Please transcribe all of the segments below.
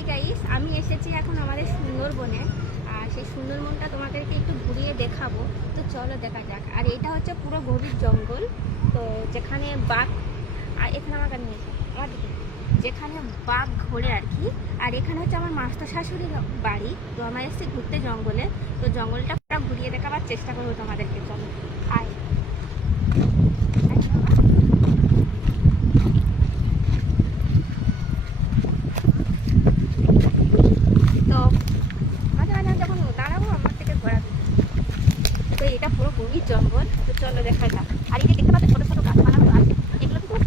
Hi guys, আমি এসেছি এখন আমাদের সুন্দরবনে। আর সেই সুন্দরবনটা তোমাদেরকে একটু ঘুরিয়ে দেখাবো, তো চলো দেখা যাক। আর এটা হচ্ছে পুরো গভীর জঙ্গল, তো যেখানে বাঘ, আর এখানে আমার গান নিয়েছে আমার দিকে, যেখানে বাঘ ঘোরে আর কি। আর এখানে হচ্ছে আমার মাস্টার শাশুড়ির বাড়ি, তো আমরা এসেছি ঘুরতে জঙ্গলে। তো জঙ্গলটা পুরো ঘুরিয়ে দেখাবার চেষ্টা করবো তোমাদেরকে, চলো আয়। তো মাঝে মাঝে যখন দাঁড়াবো আমার থেকে ঘোরাবে। তো এটা পুরো গভীর জঙ্গল, তো চলো দেখা যাক। আর এই যে দেখতে পাচ্ছ ছোটো ছোটো গাছপালাগুলো আছে, এগুলো কিন্তু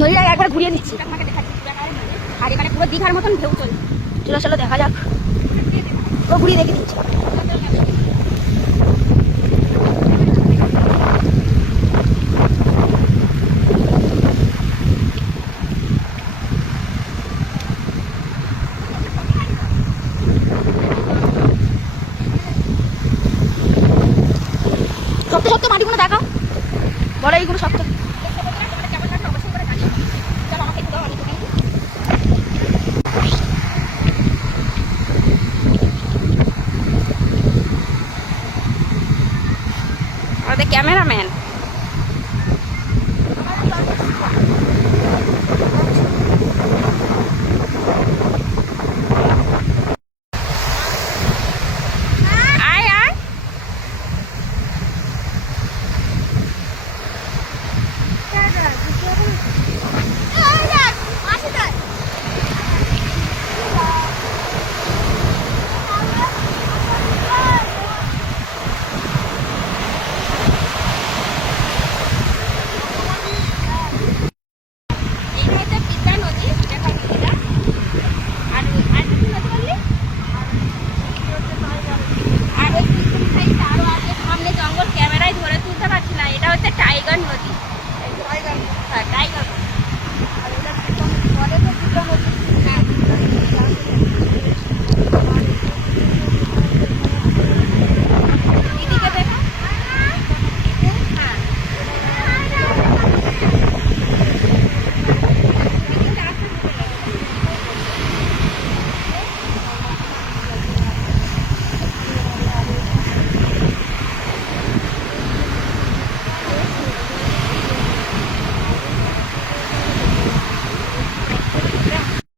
নদীটা একবার ঘুরিয়ে দিচ্ছি। আর এখানে পুরো দীঘার মতন ঢেউ চলছে, চলো চলো দেখা যাক, পুরো ঘুরিয়ে দেখে দিচ্ছি। শক্ত শক্ত মাটিগুলো দেখা বলো, এইগুলো শক্ত। আমাদের ক্যামেরাম্যান